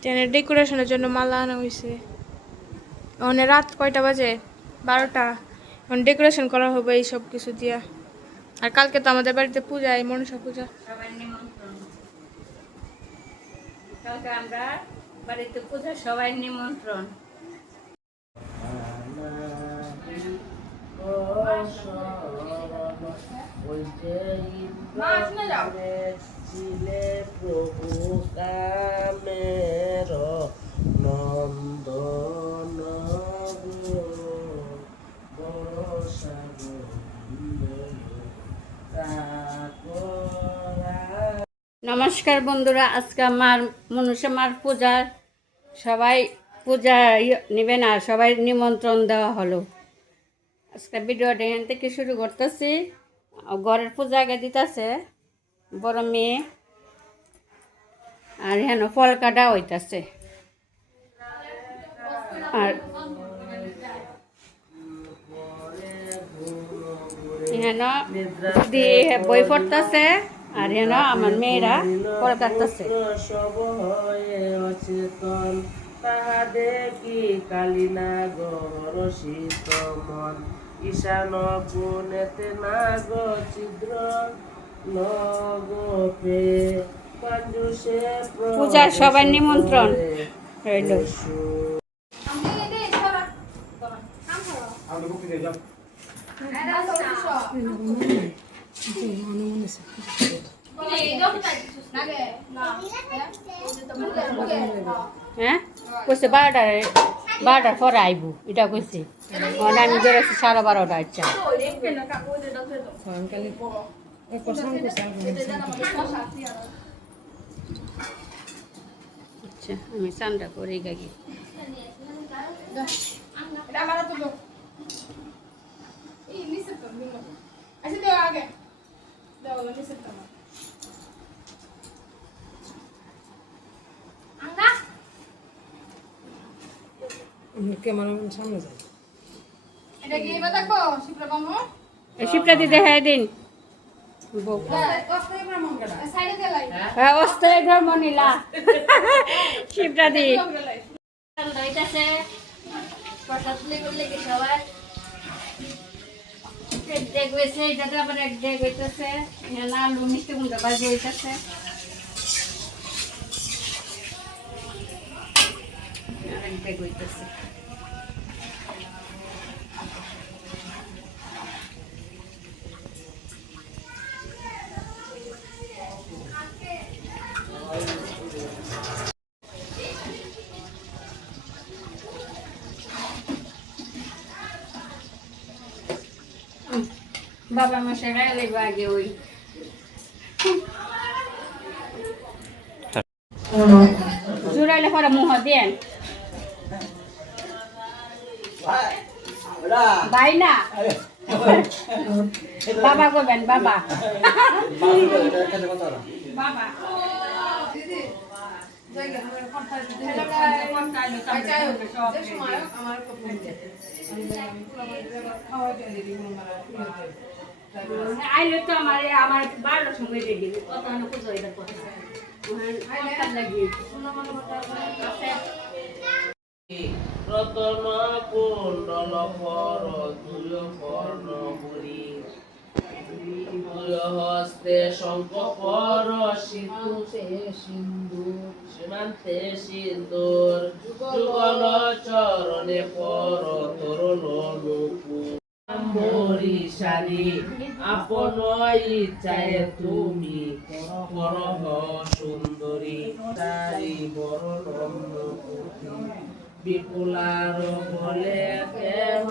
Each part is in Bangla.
ট্রেনের ডেকোরেশনের জন্য মালা আনা হয়েছে। ওখানে রাত কয়টা বাজে? 12টা। এখন ডেকোরেশন করা হবে এই সব কিছু দিয়া। আর কালকে তো আমাদের বাড়িতে পূজা, এই মনসা পূজা। সবাই নিমন্ত্রণ। কালকে আমরা বাড়িতে পূজা, সবাই নিমন্ত্রণ। প্রভু কামের নন্দন নমস্কার বন্ধুরা, আজকে আমার মনসা মার পূজার সবাই পূজা নেবে না, সবাই নিমন্ত্রণ দেওয়া হলো। আজকে ভিডিওটা এখান থেকে শুরু করতেছি। ঘরের পূজা আগে দিতেছে বড় মেয়ে, আর হেন ফল কাটা হইতাছে। আর হেন দিদি বই পড়তেছে, আর হেন আমার মেয়েরা ফল কাটতেছে। অচেতন তাহা দেখি কালিনা গর শীত মন ঈশান গুণেতে না গো ছিদ্র নগপে পাঞ্জুষে পূজার সবার নিমন্ত্রণ রইল। হ্যাঁ কইছে 12টার পরে আইব, এটা কইছে। আমি বেরোচ্ছি 12:30 আচ্ছা। আচ্ছা আমি চান্দা করে গাগি শিবটা দিতে হ্যাঁ দিন অস্থায়ী ধর্ম নীলা শিবটা দি দেখবেছে এটাতে আবার এক ডেক হইতেছে, আলু মিষ্টি কুমড়া ভাজি হইতেছে। এক ডেক হইতেছে। বাবা মশাই রাইলে আগে ওই জোড়াইলে পরে মুহ দেন ভাই না বাবা করবেন বাবা বাবা আইলে তো আমার 12টার সময় রেডি কত পুজো এটা করছে রতন কুণ্ডল পর তুল কর্ণ হরি তুল হস্তে শঙ্খ পর সিন্ধুতে সিন্দুর সীমান্তে সিন্দুর যুগল চরণে পর তরল নুপুর বরিশালী আপন ইচ্ছায় তুমি করহ সুন্দরী তারি বরণ বিপুলার বলে কেহ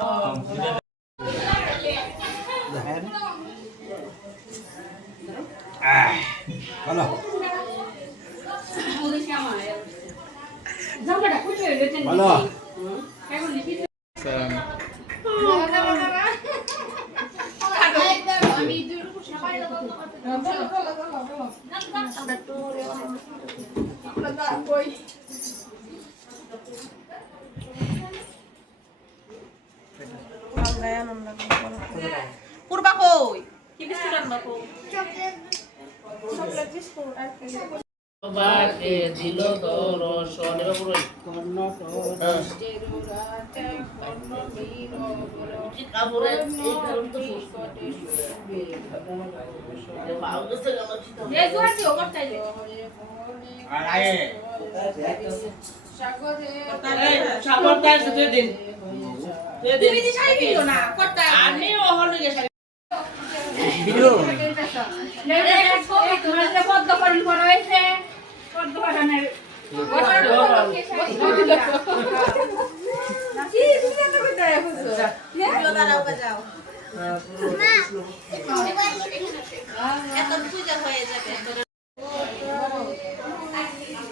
পূর্বা কই কি বিস্কুট আনবা? চকলেট বিস্কুট আর বাকে দিল দর্শন এবার পুরোই কাপড়ে এই কারণ তো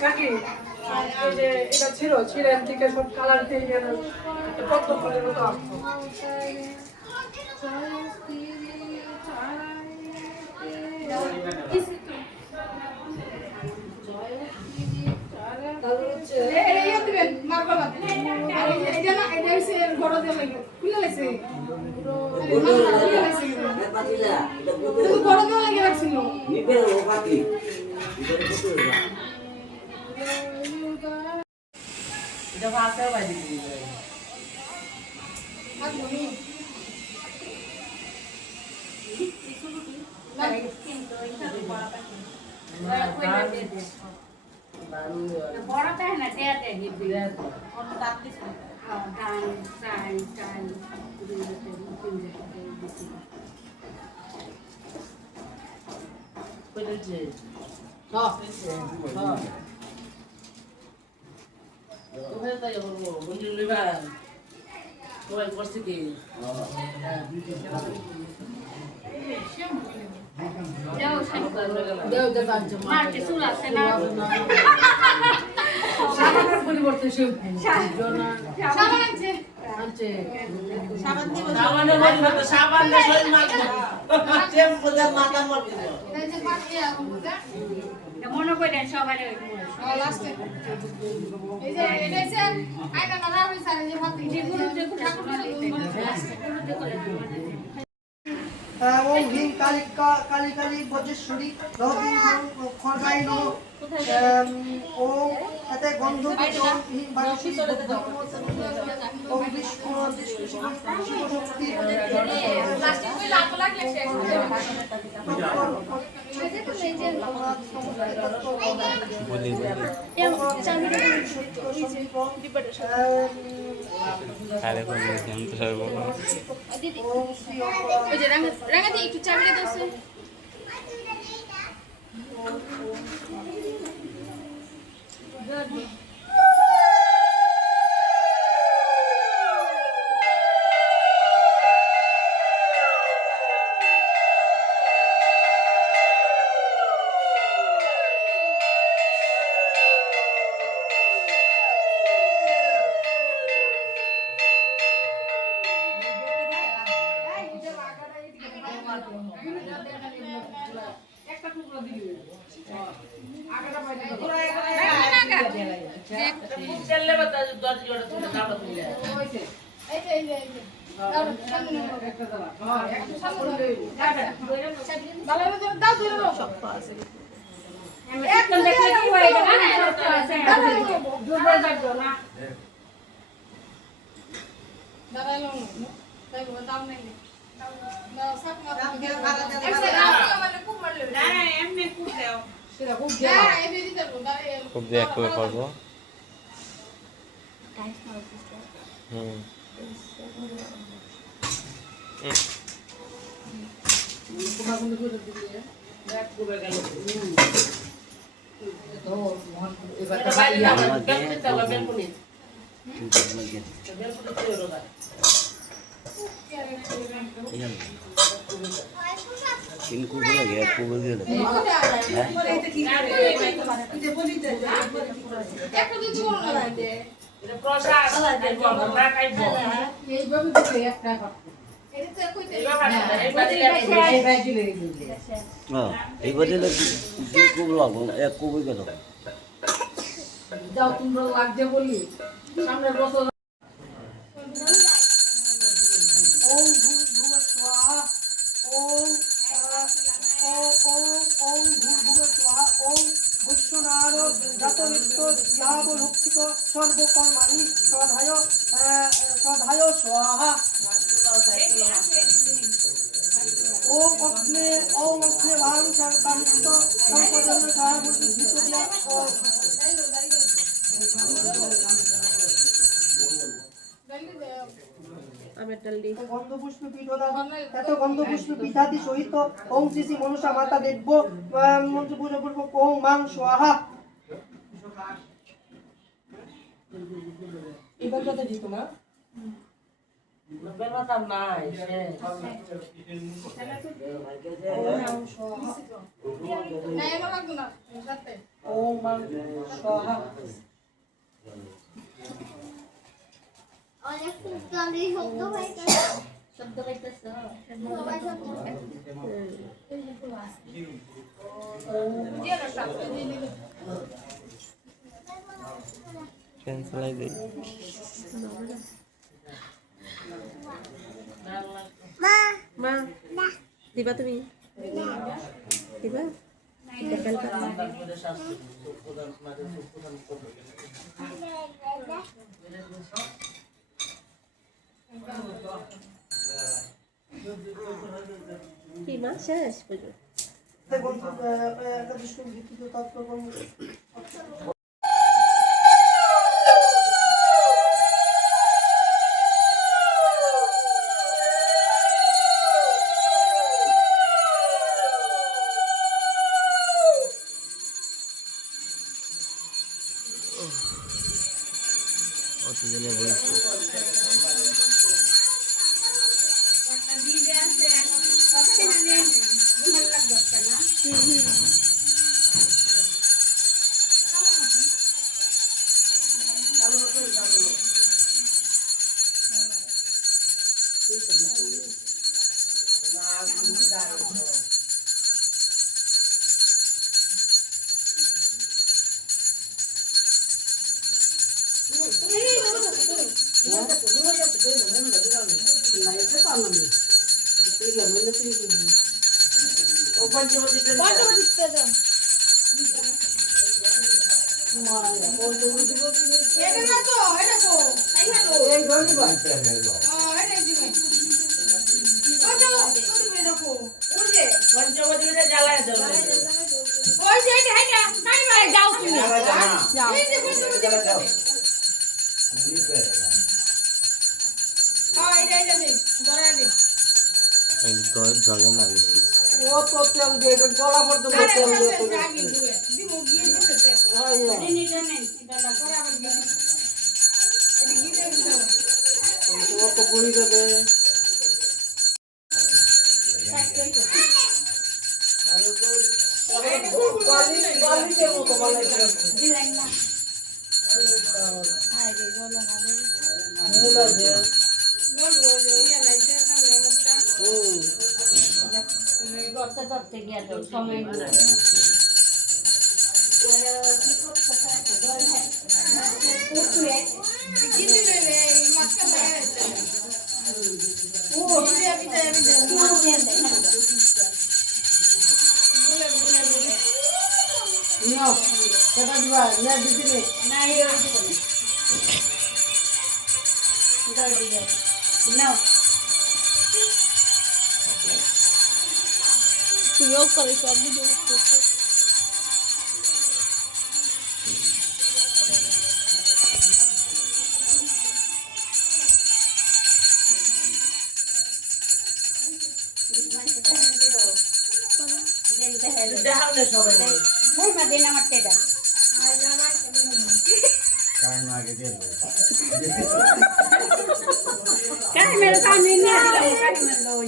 কাকি এই যে এটা ছিল ছিলেন থেকে সব কালার দিয়ে গেল পদ্ম ফুলের মতো আসতো এটা ভাষা বাজি বড়টা না দেয়াতে দিবি ডান চাই চাই কইতেছে তুমি তাই বলবো বন্ধু লইবা তোমার পরিস্থিতি মার্কে চুল আছে না সাবানের পরিবর্তে সে সাবানের মধ্যে সাবান দিয়ে শরীর মাখবো শ্যাম্পু দিয়ে মাথা মাখবো মনে করেন সবাই ওম হিং কালী কালী বজ্রেশ্বরী রহিং খড়গাই নম ওম এতে গন্ধ ওম হিং বাণী ওম বিষ্ণু বিষ্ণু শিবশক্তি একটু চাবিটা দোষে চললে বাতা 10 জোড়া তুমি নাড়া দিলে খুব দিয়ে করে করবো এই বাজে খুব লাগবো এক খুবই কথা যাও তোমরা লাগছে বলি সামনের বছর ওম ভূর্ভুবঃ স্বাহা ওম ওং ভূর্ভুব স্বাহা ওং বৈশ্বনার জাতমিত্র ইয়াব রক্ষিত সর্বকর্মাণি সধায় স্বাহা ওং অগ্নে ভাং সর্বামিত্র সম্পদন সহায় ভিতরিয়া গন্ধপুষ্প এত গন্ধপুষ্প পিঠাদি সহিত ওং শ্রী শ্রী মনসা মাতা দেব্য মন্ত্র পূজা পূর্বক ওং মাং স্বাহা। এবার কথা দিত না বেলাটা নাই ওং মাং স্বাহা। অনেক সুন্দর শব্দ পাইতেছে সবাই শব্দ ফ্যান চালাই দেই মা দিবা তুমি দিবা কি মা শেষ পুজো একাদশ ভিত্তিতে তৎপর অতজনে বলছি পঞ্চবতীটা জ্বালায় দাও জলে না বেশি ও তো তেল দিয়ে গলা পর্যন্ত তেল ও তো গুড়ি দেবে সময় No, kata dua, ya di sini. না এই নাও তুইও করে সব ভিডিও করছিস দেখাও না সবাই। ওই মা দেন আমার টেটা কাই মেরে কানে নিয়ে দিলাম কাই মেরে ওই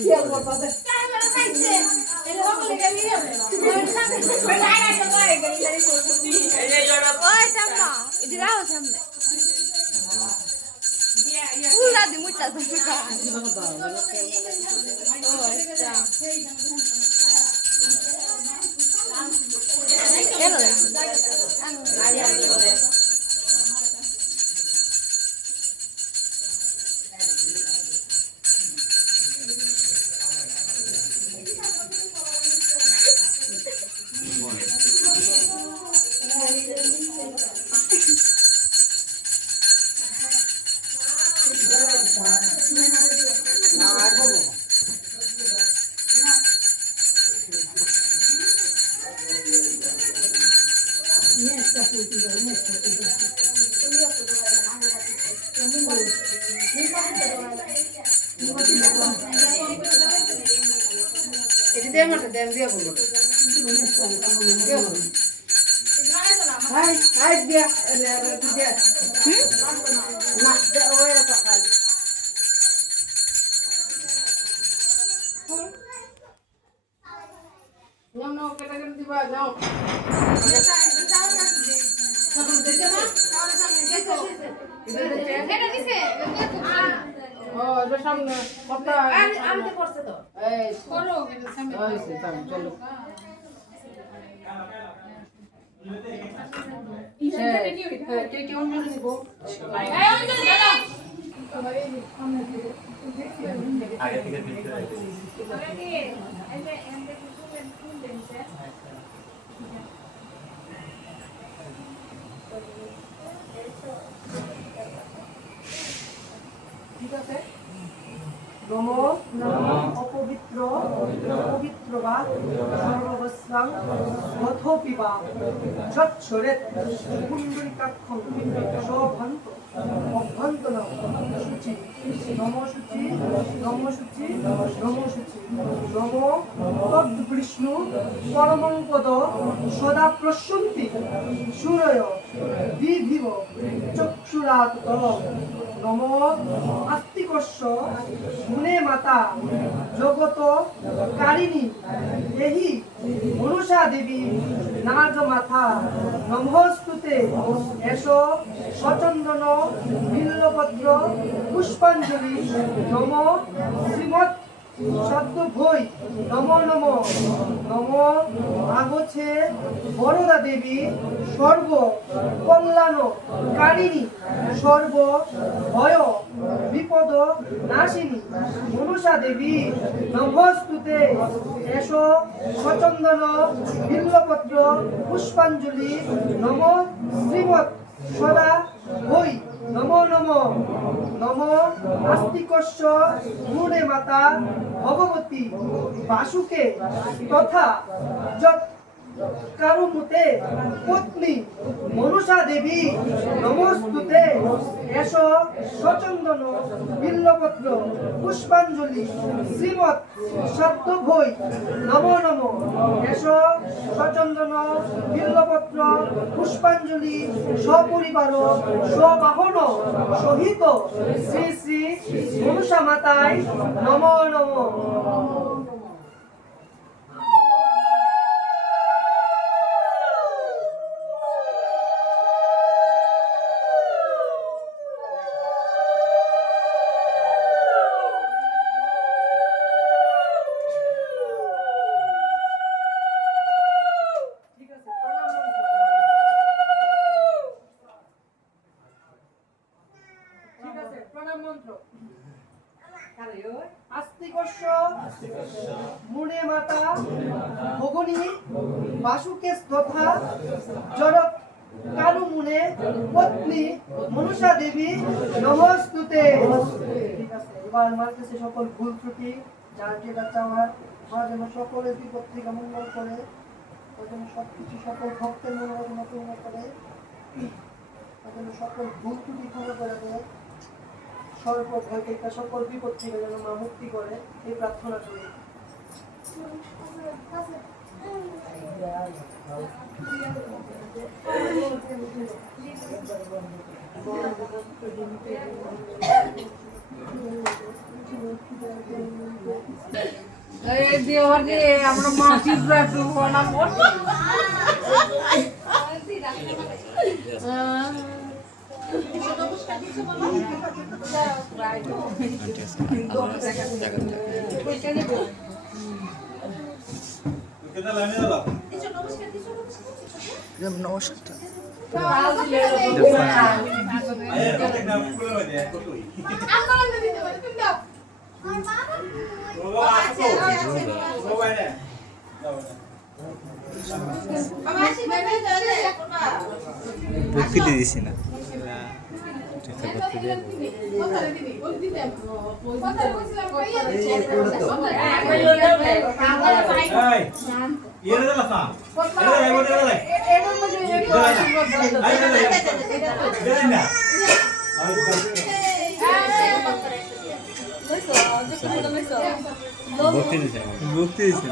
ওই চাম্মা এদিকে আও সামনে পুরা দি মুইতা সুকা ও আচ্ছা কেন রে নম অপবিত্র পবিত্র বা সর্ববস্ত্রাং অথপিবা যৎসরেত কুণ্ডলিকাক্ষং শোভন্ত অভ্যন্তর শুচি নম শুচি নম শুচি নম শুচি নম তদ্বিষ্ণু পরমঙ্পদ সদা প্রসন্তি সূরয় বিধিব চক্ষুরাত নম আস্তিকস্য মুনে মাতা জগত কারিণী এহি মনুষা দেবী নাগ মাথা নমস্তুতে এসো সচন্দন বিল্লপত্র পুষ্পাঞ্জলি নম শ্রীমৎ শব্দ ভৈ নম নম নম আগছে বরদা দেবী সর্ব কল্যাণ কারিণী সর্ব ভয় বিপদ নাশিনী মনুষা দেবী নমস্তুতে এসো সচন্দন বিল্লপত্র পুষ্পাঞ্জলি নম শ্রীমৎ সদা ভৈ নম নম নম আস্তিকস্য মুনে মাতা ভগবতী বাসুকে তথা যৎ কারুমুতে পত্নী মনুষা দেবী নমস্তুতে এসো সচন্দন বিল্লপত্র পুষ্পাঞ্জলি শ্রীমৎ সত্য ভৈ নম নম এসো সচন্দন বিল্লপত্র পুষ্পাঞ্জলি সপরিবার স্ববাহন সহিত শ্রী শ্রী মনুষা মাতায় নম নম। আস্তিকস্য মুনে মাতা ভগিনী বাসুকে তথা জড়ক কারু মুনে পত্নী মনুষা দেবী নমস্তুতে। ঠিক আছে, এবার আমার কাছে সকল ভুল ত্রুটি যার যেটা চাওয়ার মা যেন সকলের বিপদ থেকে মঙ্গল করে, ওই জন্য সবকিছু সকল ভক্তের মনোবাসনা পূর্ণ করে, ওই জন্য সকল ভুল ত্রুটি ক্ষমা করে দেয়, সর্ব ভয় থেকে সকল বিপদ থেকে যেন মা মুক্তি করে এই প্রার্থনা করি। আমরা মাসিক বুক দিছি না ভক্তি দিছে ভক্তি দিছে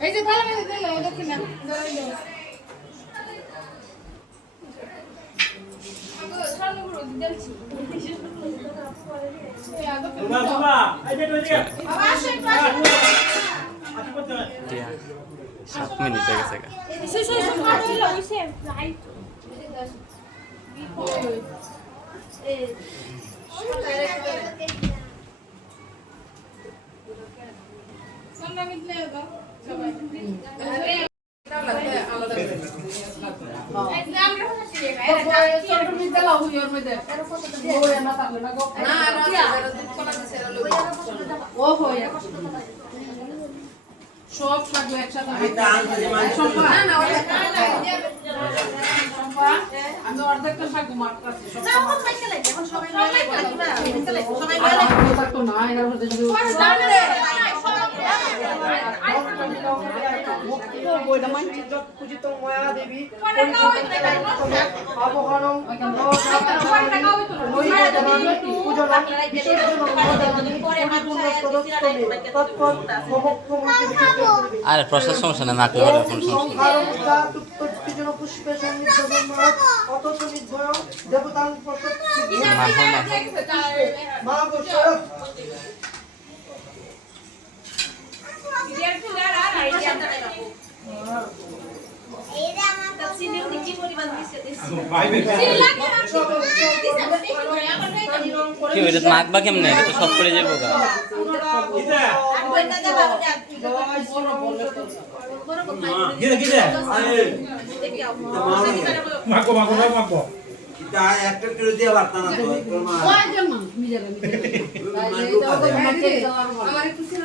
এই যে ভালো মেয়ে দিলে ওটা কিনা টিয়া 7 মিনিট হয়ে গেছে সব থাকবে একসাথে আমি অর্ধেকটা শাক মারতাছি না এর মধ্যে পূজিত মায়া দেবী আবহানম আরে প্রসাদ সমস্যা না নাকলে কোনো সমস্যা পুষ্পে অতত নির্ভয় দেবতাং প্রসাদ মা গোসব কি ওইটা মাখবা কেমনে এটা তো সব করে যাবো গা একটা করে দিয়ে বার্তা না তো আমার একটু ছিল